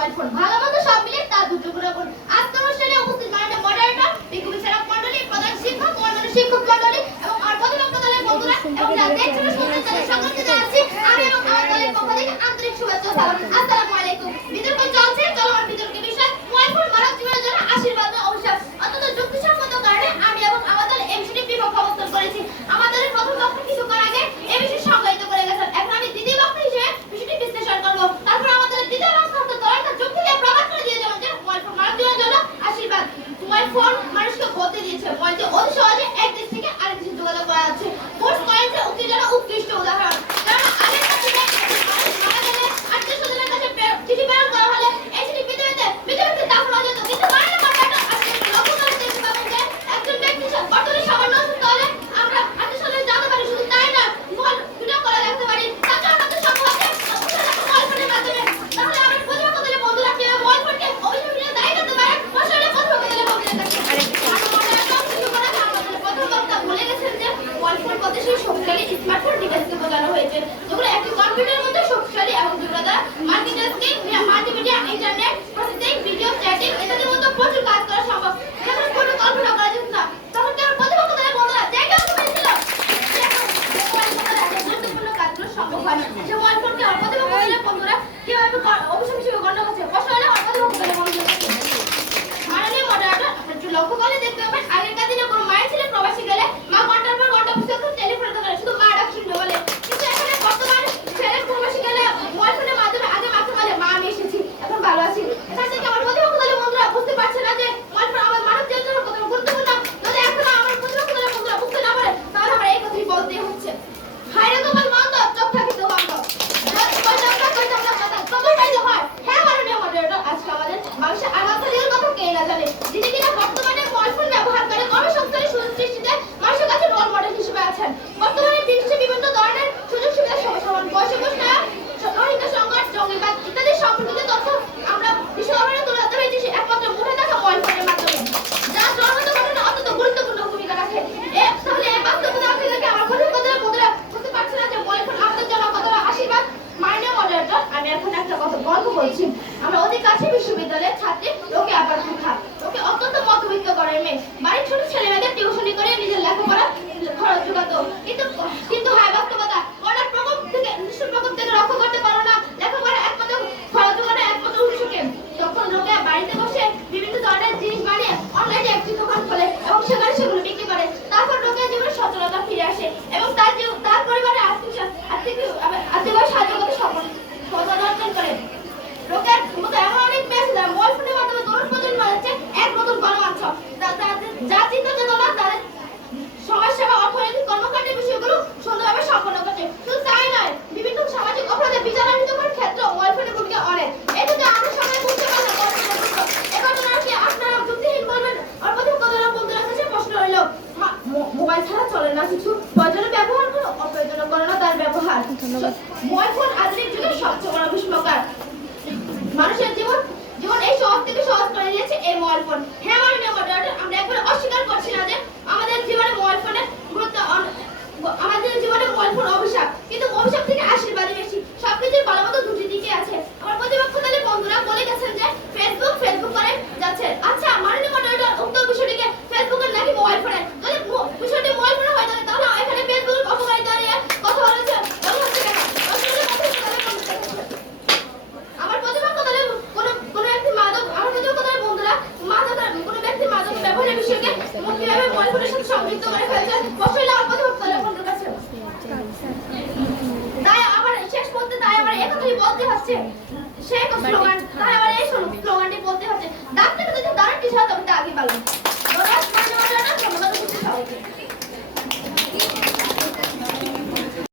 Mobile phone. ভালো মতো সব মিলে তার দুটো গুণা করুন আজকে অনুষ্ঠানে উপস্থিত মাননীয় মডারেটর বিকুল সেরাপ মন্ডলী প্রধান শিক্ষক অন্যান্য শিক্ষক মন্ডলী এবং আমার প্রধান দলের বন্ধুরা এবং যারা দেখছেন সকলকে জানাচ্ছি, আমি এবং আমার দলের পক্ষ থেকে আন্তরিক শুভেচ্ছা আসসালামু আলাইকুম। বিতর্ক যেগুলো একটি কম্পিউটার মধ্যে শক্তিশালী এবং দুর্গাদা মাল্টিটাস্কিং মাল্টিমিডিয়া ইন্টারনেট এখন একটা কথা গল্প বলছি। আমরা অতি কাছে বিশ্ববিদ্যালয়ের ছাত্রী, লোকে আবার ওকে অত্যন্ত মতবিজ্ঞ করে মেয়ে। বাড়ির ছোট ছেলে মেয়েদের টিউশনি করে নিজের কিছু প্রয়োজনে ব্যবহার করো অপ্রয়োজনে করো না তার ব্যবহার। ময়ফোন আধুনিক যুগের সবচেয়ে বড় পুষ্পকার মানুষের জীবন জীবন এই সহজ থেকে সহজ করে দিয়েছে এই ময়ফোন হ্যাঁ মাননীয় আমরা একবার অস্বীকার Czego